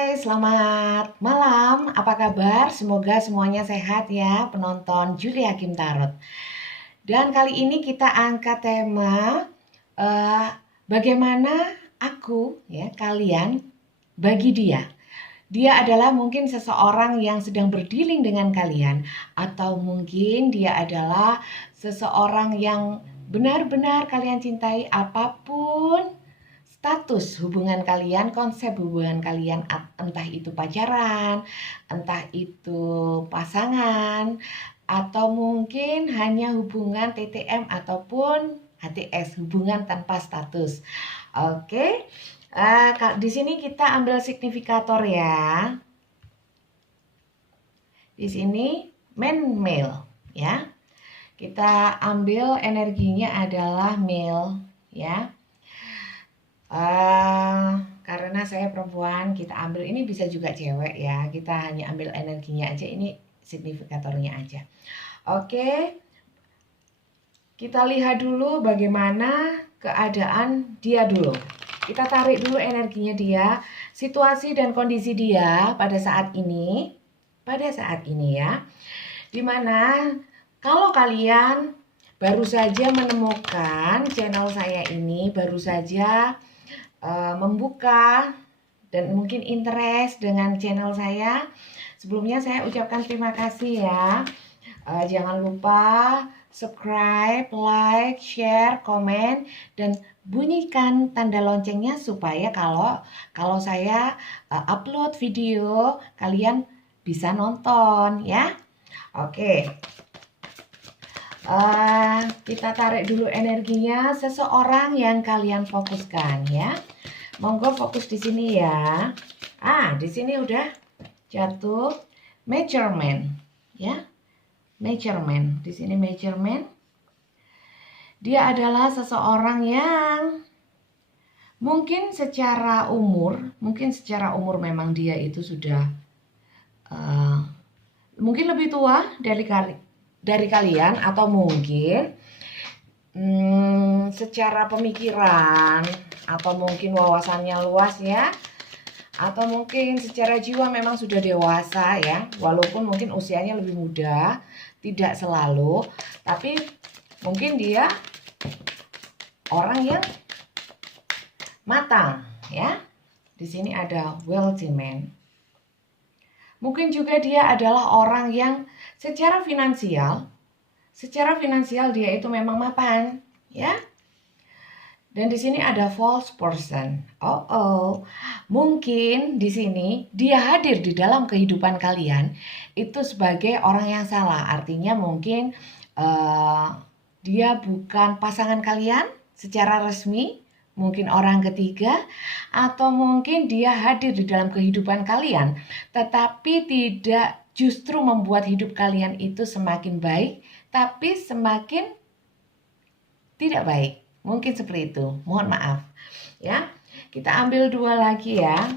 Hai, selamat malam. Apa kabar? Semoga semuanya sehat ya, penonton Juli Hakim Tarot. Dan kali ini kita angkat tema eh, bagaimana aku, ya, kalian bagi dia. Dia adalah mungkin seseorang yang sedang berdealing dengan kalian, atau mungkin dia adalah seseorang yang benar-benar kalian cintai, apapun status hubungan kalian, konsep hubungan kalian, entah itu pacaran, entah itu pasangan, atau mungkin hanya hubungan TTM ataupun HTS, hubungan tanpa status. Oke, di sini kita ambil signifikator ya. Di sini male ya. Kita ambil energinya adalah male ya. Karena saya perempuan, kita ambil ini, bisa juga cewek ya. Kita hanya ambil energinya aja, ini signifikatornya aja. Oke, kita lihat dulu bagaimana keadaan dia dulu. Kita tarik dulu energinya dia, situasi dan kondisi dia pada saat ini ya. Dimana kalau kalian baru saja menemukan channel saya ini, baru saja membuka dan mungkin interest dengan channel saya, sebelumnya saya ucapkan terima kasih ya. Jangan lupa subscribe, like, share, komen, dan bunyikan tanda loncengnya supaya kalau saya upload video kalian bisa nonton ya. Oke. Kita tarik dulu energinya seseorang yang kalian fokuskan ya. Monggo fokus di sini ya. Di sini udah jatuh measurement ya. Measurement. Di sini measurement. Dia adalah seseorang yang mungkin secara umur memang dia itu sudah mungkin lebih tua dari kalian, atau mungkin secara pemikiran atau mungkin wawasannya luas ya, atau mungkin secara jiwa memang sudah dewasa ya, walaupun mungkin usianya lebih muda, tidak selalu, tapi mungkin dia orang yang matang ya. Di sini ada wealthy man. Mungkin juga dia adalah orang yang secara finansial dia itu memang mapan, ya. Dan di sini ada false person. Mungkin di sini dia hadir di dalam kehidupan kalian itu sebagai orang yang salah. Artinya mungkin dia bukan pasangan kalian secara resmi, mungkin orang ketiga, atau mungkin dia hadir di dalam kehidupan kalian, tetapi tidak justru membuat hidup kalian itu semakin baik, tapi semakin tidak baik. Mungkin seperti itu. Mohon maaf. Ya, kita ambil dua lagi ya.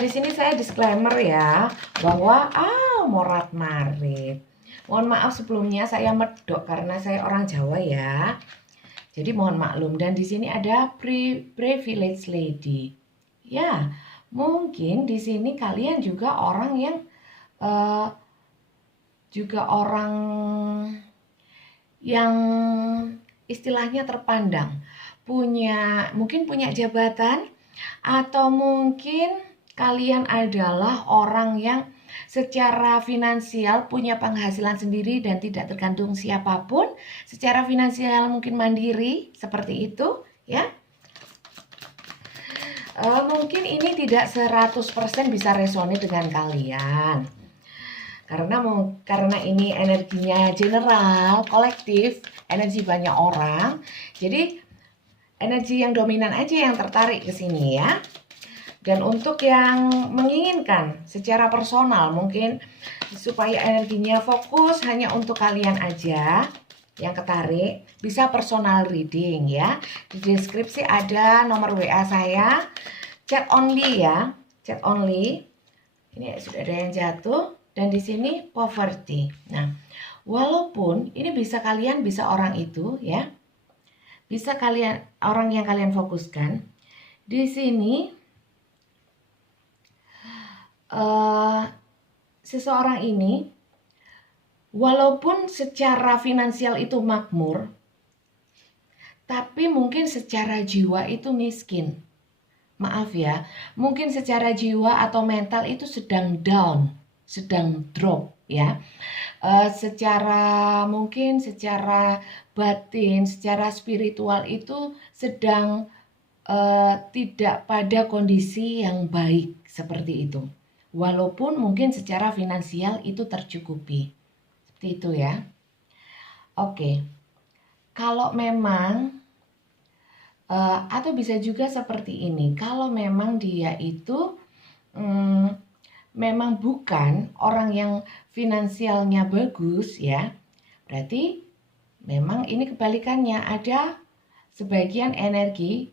Di sini saya disclaimer ya, bahwa morat marit. Mohon maaf sebelumnya, saya medok karena saya orang Jawa ya. Jadi mohon maklum. Dan di sini ada privilege lady. Ya, mungkin di sini kalian juga orang yang istilahnya terpandang, mungkin punya jabatan, atau mungkin kalian adalah orang yang secara finansial punya penghasilan sendiri dan tidak tergantung siapapun, secara finansial mungkin mandiri, seperti itu ya. Mungkin ini tidak 100% bisa resonate dengan kalian. Karena ini energinya general, kolektif, energi banyak orang. Jadi energi yang dominan aja yang tertarik ke sini ya. Dan untuk yang menginginkan secara personal, mungkin supaya energinya fokus hanya untuk kalian aja yang ketarik, bisa personal reading ya. Di deskripsi ada nomor WA saya, chat only ya, chat only. Ini sudah ada yang jatuh. Dan di sini poverty. Nah, walaupun ini bisa kalian, bisa orang itu ya, bisa kalian, orang yang kalian fokuskan. Di sini seseorang ini walaupun secara finansial itu makmur, tapi mungkin secara jiwa itu miskin. Maaf ya, mungkin secara jiwa atau mental itu sedang down, sedang drop ya. Mungkin secara batin, secara spiritual itu sedang tidak pada kondisi yang baik seperti itu. Walaupun mungkin secara finansial itu tercukupi. Seperti itu ya. Oke. Kalau memang atau bisa juga seperti ini. Kalau memang dia itu memang bukan orang yang finansialnya bagus ya, berarti memang ini kebalikannya. Ada sebagian energi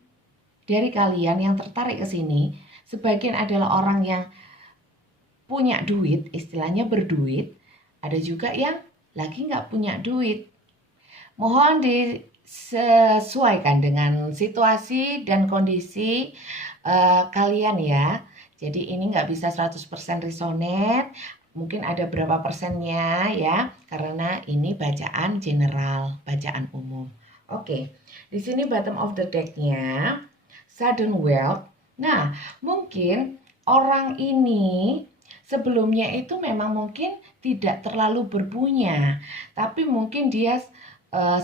dari kalian yang tertarik ke sini, sebagian adalah orang yang punya duit, istilahnya berduit, ada juga yang lagi nggak punya duit. Mohon disesuaikan dengan situasi dan kondisi kalian ya. Jadi ini nggak bisa 100% resonate, mungkin ada berapa persennya ya, karena ini bacaan general, bacaan umum. Oke, di sini bottom of the deck-nya sudden wealth. Nah, mungkin orang ini sebelumnya itu memang mungkin tidak terlalu berpunya, tapi mungkin dia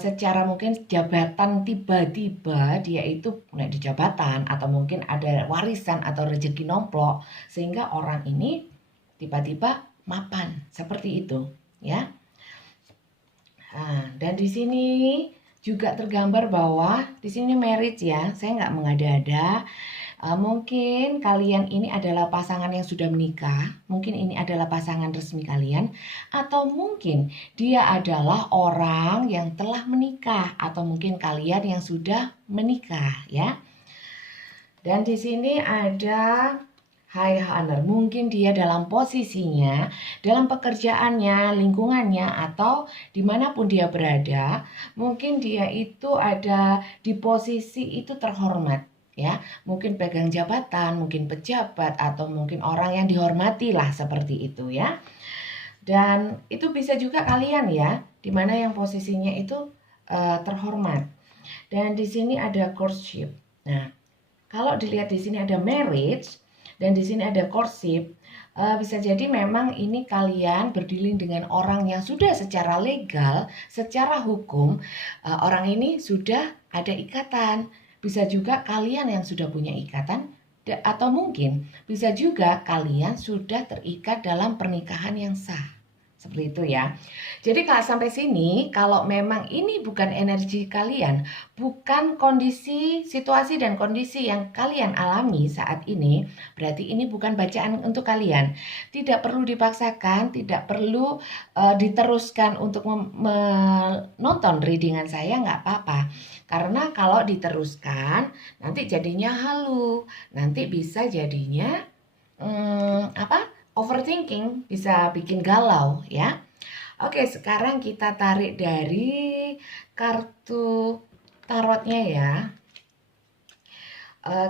secara mungkin jabatan tiba-tiba dia itu naik di jabatan atau mungkin ada warisan atau rezeki nomplok sehingga orang ini tiba-tiba mapan seperti itu ya. Nah, dan di sini juga tergambar bahwa di sini marriage ya, saya nggak mengada-ada. Mungkin kalian ini adalah pasangan yang sudah menikah, mungkin ini adalah pasangan resmi kalian, atau mungkin dia adalah orang yang telah menikah, atau mungkin kalian yang sudah menikah ya. Dan di sini ada high honor, mungkin dia dalam posisinya, dalam pekerjaannya, lingkungannya, atau dimanapun dia berada, mungkin dia itu ada di posisi itu terhormat. Ya, mungkin pegang jabatan, mungkin pejabat, atau mungkin orang yang dihormati lah seperti itu ya. Dan itu bisa juga kalian ya, dimana yang posisinya itu terhormat. Dan di sini ada courtship. Nah, kalau dilihat di sini ada marriage dan di sini ada courtship, bisa jadi memang ini kalian berdealing dengan orang yang sudah secara legal, secara hukum, orang ini sudah ada ikatan. Bisa juga kalian yang sudah punya ikatan, atau mungkin bisa juga kalian sudah terikat dalam pernikahan yang sah. Seperti itu ya. Jadi kalau sampai sini, kalau memang ini bukan energi kalian, bukan kondisi, situasi dan kondisi yang kalian alami saat ini, berarti ini bukan bacaan untuk kalian. Tidak perlu dipaksakan, tidak perlu diteruskan untuk menonton readingan saya, nggak apa-apa. Karena kalau diteruskan, nanti jadinya halu, nanti bisa jadinya overthinking, bisa bikin galau ya. Oke, sekarang kita tarik dari kartu tarotnya ya.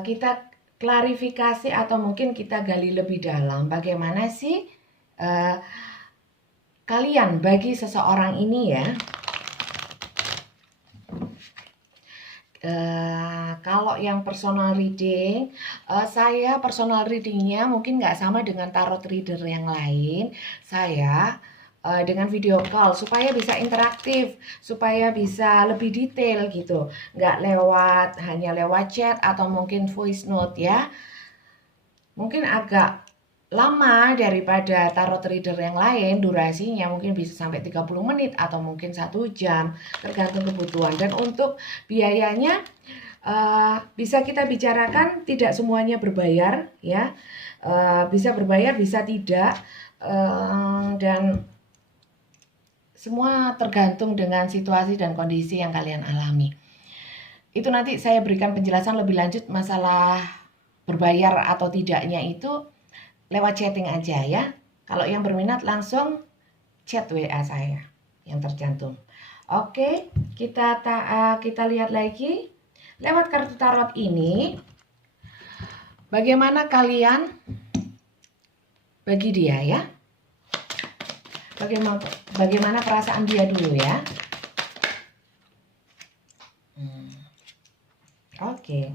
Kita klarifikasi atau mungkin kita gali lebih dalam bagaimana sih kalian bagi seseorang ini ya. Kalau yang personal reading, saya personal readingnya mungkin nggak sama dengan tarot reader yang lain. Saya dengan video call supaya bisa interaktif, supaya bisa lebih detail gitu, nggak hanya lewat chat atau mungkin voice note ya. Mungkin agak lama daripada tarot reader yang lain, durasinya mungkin bisa sampai 30 menit atau mungkin 1 jam, tergantung kebutuhan. Dan untuk biayanya bisa kita bicarakan, tidak semuanya berbayar ya, bisa berbayar bisa tidak, dan semua tergantung dengan situasi dan kondisi yang kalian alami. Itu nanti saya berikan penjelasan lebih lanjut masalah berbayar atau tidaknya itu lewat chatting aja ya. Kalau yang berminat langsung chat WA saya yang tercantum. Oke, kita lihat lagi lewat kartu tarot ini. Bagaimana kalian bagi dia ya. Bagaimana perasaan dia dulu ya. Oke.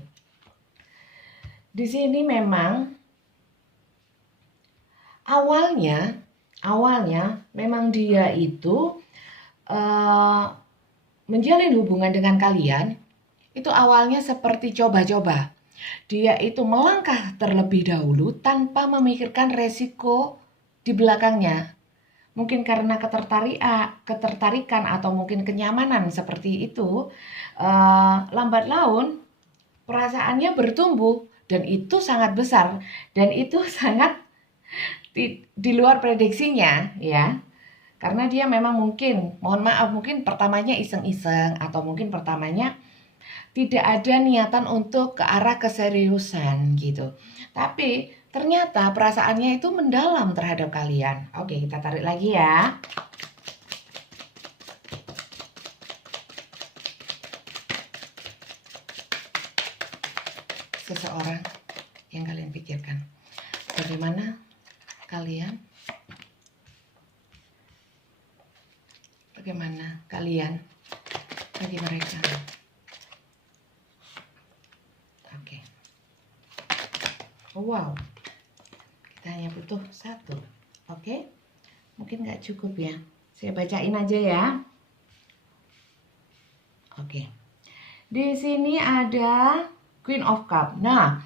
Di sini memang awalnya memang dia itu menjalin hubungan dengan kalian itu awalnya seperti coba-coba. Dia itu melangkah terlebih dahulu tanpa memikirkan resiko di belakangnya. Mungkin karena ketertarikan atau mungkin kenyamanan seperti itu, lambat laun perasaannya bertumbuh dan itu sangat besar dan itu sangat di luar prediksinya ya. Karena dia memang mungkin, mohon maaf, mungkin pertamanya iseng-iseng atau mungkin pertamanya tidak ada niatan untuk ke arah keseriusan gitu. Tapi ternyata perasaannya itu mendalam terhadap kalian. Oke, kita tarik lagi ya. Seseorang yang kalian pikirkan. Bagaimana kalian bagi mereka? Oke. Wow, kita hanya butuh satu. Oke, mungkin nggak cukup ya, saya bacain aja ya. Oke, di sini ada Queen of Cup. Nah,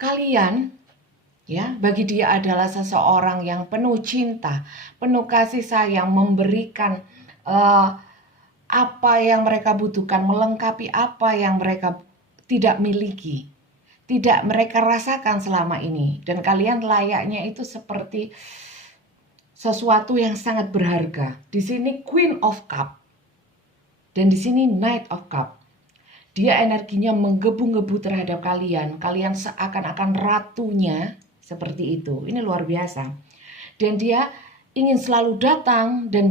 kalian ya, bagi dia adalah seseorang yang penuh cinta, penuh kasih sayang, memberikan apa yang mereka butuhkan, melengkapi apa yang mereka tidak miliki, tidak mereka rasakan selama ini. Dan kalian layaknya itu seperti sesuatu yang sangat berharga. Di sini Queen of Cup dan di sini Knight of Cup. Dia energinya menggebu-gebu terhadap kalian. Kalian seakan-akan ratunya seperti itu. Ini luar biasa. Dan dia ingin selalu datang dan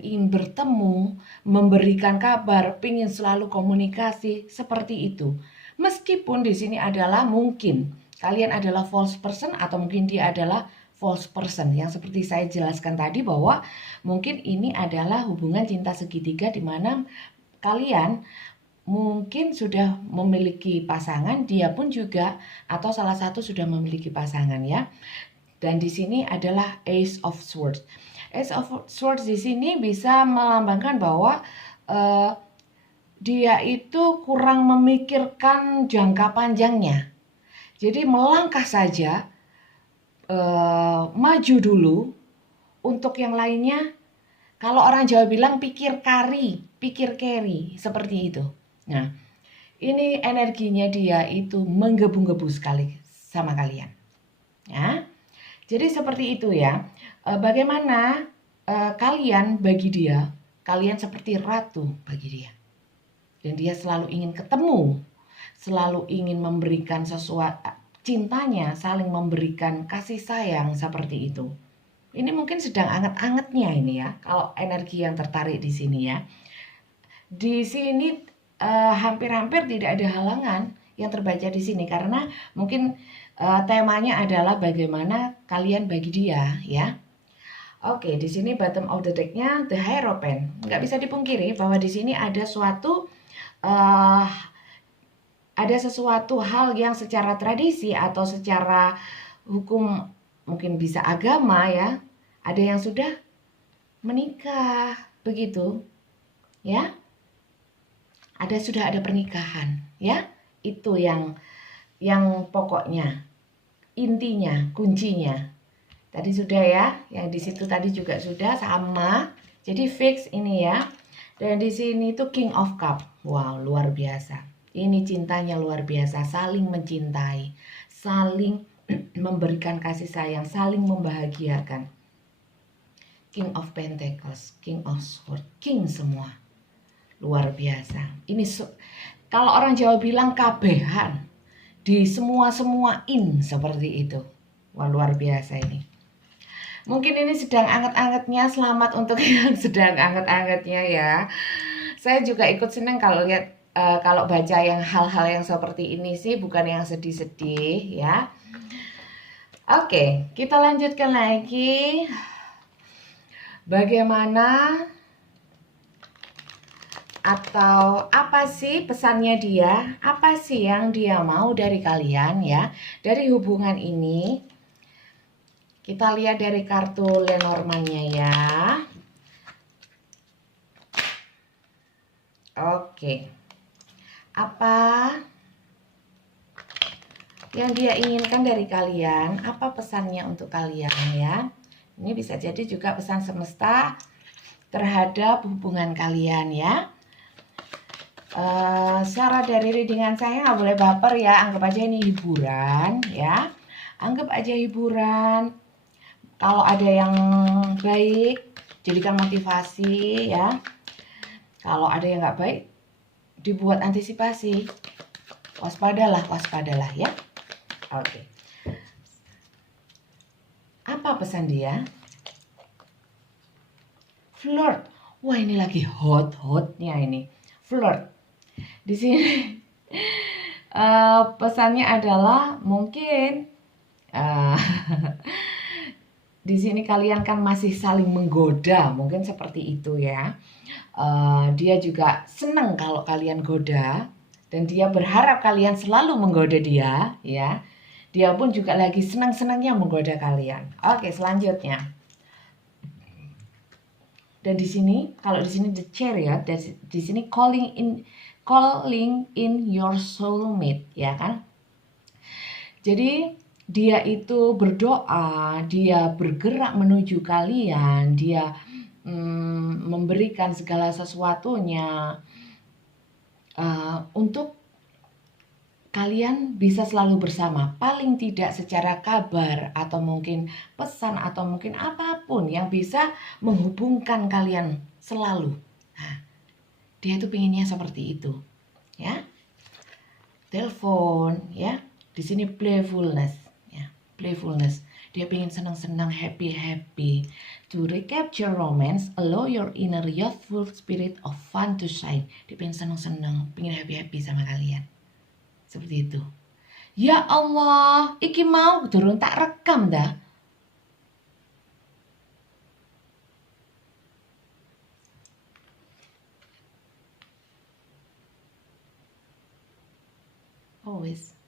ingin bertemu, memberikan kabar, ingin selalu komunikasi seperti itu. Meskipun di sini adalah mungkin kalian adalah false person atau mungkin dia adalah false person yang seperti saya jelaskan tadi bahwa mungkin ini adalah hubungan cinta segitiga di mana kalian mungkin sudah memiliki pasangan, dia pun juga atau salah satu sudah memiliki pasangan ya. Dan di sini adalah Ace of Swords. Ace of Swords di sini bisa melambangkan bahwa dia itu kurang memikirkan jangka panjangnya. Jadi melangkah saja, maju dulu. Untuk yang lainnya, kalau orang Jawa bilang pikir carry, seperti itu. Nah, ini energinya dia itu menggebu-gebu sekali sama kalian. Ya. Jadi seperti itu ya. Bagaimana kalian bagi dia, kalian seperti ratu bagi dia. Dan dia selalu ingin ketemu, selalu ingin memberikan sesuatu cintanya, saling memberikan kasih sayang seperti itu. Ini mungkin sedang anget-angetnya ini ya, kalau energi yang tertarik di sini ya. Di sini hampir-hampir tidak ada halangan yang terbaca di sini karena mungkin temanya adalah bagaimana kalian bagi dia ya. Oke, di sini bottom of the deck-nya The Hierophant. Nggak bisa dipungkiri bahwa di sini ada sesuatu hal yang secara tradisi atau secara hukum mungkin bisa agama ya. Ada yang sudah menikah begitu ya. Sudah ada pernikahan ya. Itu yang pokoknya, intinya, kuncinya. Tadi sudah ya, yang di situ tadi juga sudah sama. Jadi fix ini ya. Dan di sini itu King of Cup. Wow, luar biasa. Ini cintanya luar biasa, saling mencintai, saling memberikan kasih sayang, saling membahagiakan. King of Pentacles, King of Swords, King semua. Luar biasa. Ini kalau orang Jawa bilang kabehan, di semua-semuain seperti itu. Wah, luar biasa ini. Mungkin ini sedang anget-angetnya, selamat untuk yang sedang anget-angetnya ya. Saya juga ikut senang kalau lihat kalau baca yang hal-hal yang seperti ini sih, bukan yang sedih-sedih ya. Oke, kita lanjutkan lagi. Bagaimana atau apa sih pesannya dia? Apa sih yang dia mau dari kalian ya? Dari hubungan ini. Kita lihat dari kartu Lenormand-nya ya. Oke. Apa yang dia inginkan dari kalian? Apa pesannya untuk kalian ya? Ini bisa jadi juga pesan semesta terhadap hubungan kalian ya. Secara dari readingan saya nggak boleh baper ya, anggap aja ini hiburan ya, anggap aja hiburan. Kalau ada yang baik jadikan motivasi ya, kalau ada yang nggak baik dibuat antisipasi. Waspadalah ya. Oke. Apa pesan dia? Flirt. Wah, ini lagi hot-hotnya ini. Flirt. Di sini pesannya adalah mungkin di sini kalian kan masih saling menggoda, mungkin seperti itu ya. Dia juga senang kalau kalian goda dan dia berharap kalian selalu menggoda dia ya. Dia pun juga lagi senang-senangnya menggoda kalian. Oke, selanjutnya. Dan di sini kalau di sini the chariot, di sini calling in your soulmate ya kan. Jadi dia itu berdoa, dia bergerak menuju kalian, dia memberikan segala sesuatunya untuk kalian bisa selalu bersama, paling tidak secara kabar atau mungkin pesan atau mungkin apapun yang bisa menghubungkan kalian selalu. Nah, dia tuh pinginnya seperti itu, ya. Telepon, ya. Di sini playfulness, ya. Playfulness. Dia pengen senang-senang, happy. To recapture romance, allow your inner youthful spirit of fun to shine. Dia pengen senang-senang, pengen happy sama kalian. Seperti itu. Ya Allah, iki mau turun tak rekam dah. Oh wis.